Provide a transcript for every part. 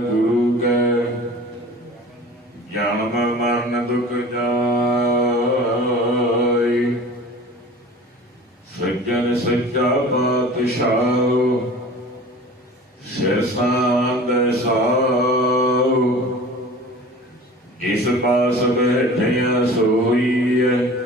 ਗੁਰੂ ਕੈ, ਜਨਮ ਮਰਨ ਦੁਖ ਜਾਇ ਸੱਜਣ ਸੱਚਾ ਪਾਤਸ਼ਾਹ, ਸਿਰਸਾਂ ਦਸਾਉ ਇਸ ਪਾਸ ਬੈਠਿਆ ਸੋਈਐ।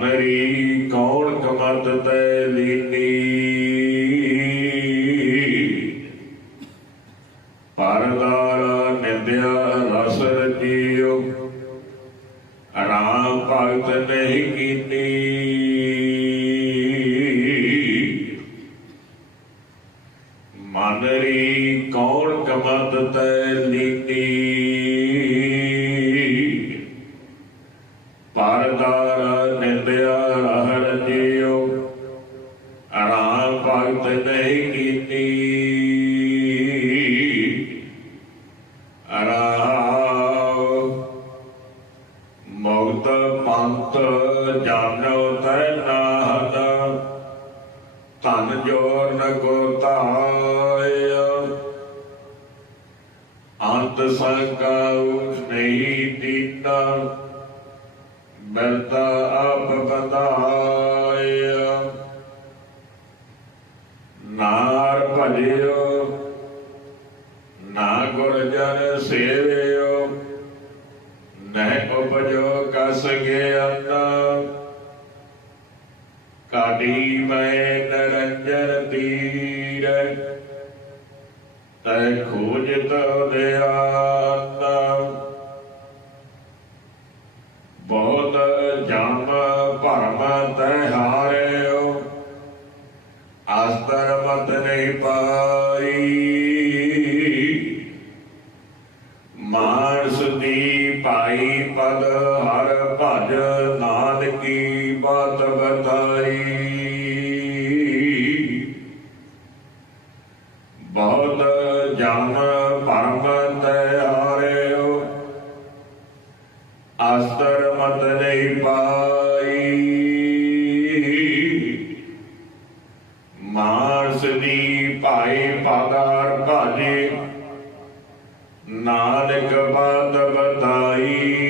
ਮਨਰੀ ਕੌਣ ਕਮਤ ਤੈ ਲੀਨੀ? ਪਰਦਾਰ ਨਿੰਦਿਆ ਰਸ ਰਜੀਓ ਰਾਮ ਭਗਤ ਨਹੀਂ ਕੀਤੀ ਮਨਰੀ ਕੌਣ ਕਮਤ ਤੈ ਲੀਨੀ? ਪੰਤ ਪੰਥ ਜਾਣੋ ਤੈ ਨਾਹਨ ਧਨ ਜੋਰ ਨ ਕੋ ਤਾਇ ਅੰਤ ਸੰਕਾਉ ਨਹੀਂ ਦੀਤਾ ਬਰਤਾ ਆਪ ਬਤਾਇ ਨਾਰ ਭਜਿਓ, ਨਾ ਗੁਰ ਜਨ ਸੇਵਿਓ ਨਹਿ ਉਪਜੋ ਕਸ ਕਾਢੀ ਮੈਂ ਨਰੰਜਨ ਤੀਰ ਤੈ ਖੋਜਤ ਦਿਆਨ ਬਹੁਤ ਜਨਮ ਭਰਮ ਤੈ ਹਾਰਿਓ ਨਾਨਕੀ ਬਾਤ ਬਤਾਈ ਬਹੁਤ ਜਨ ਪਰਮ ਤੈ ਹਾਰਿਓ, ਅਸਤਰ ਮਤ ਨਹੀਂ ਪਾਈ। ਮਾਨਸ ਦੀ ਭਾਈ ਪਦਾਰ ਭਾਜੇ, ਨਾਨਕ ਬਾਤ ਬਤਾਈ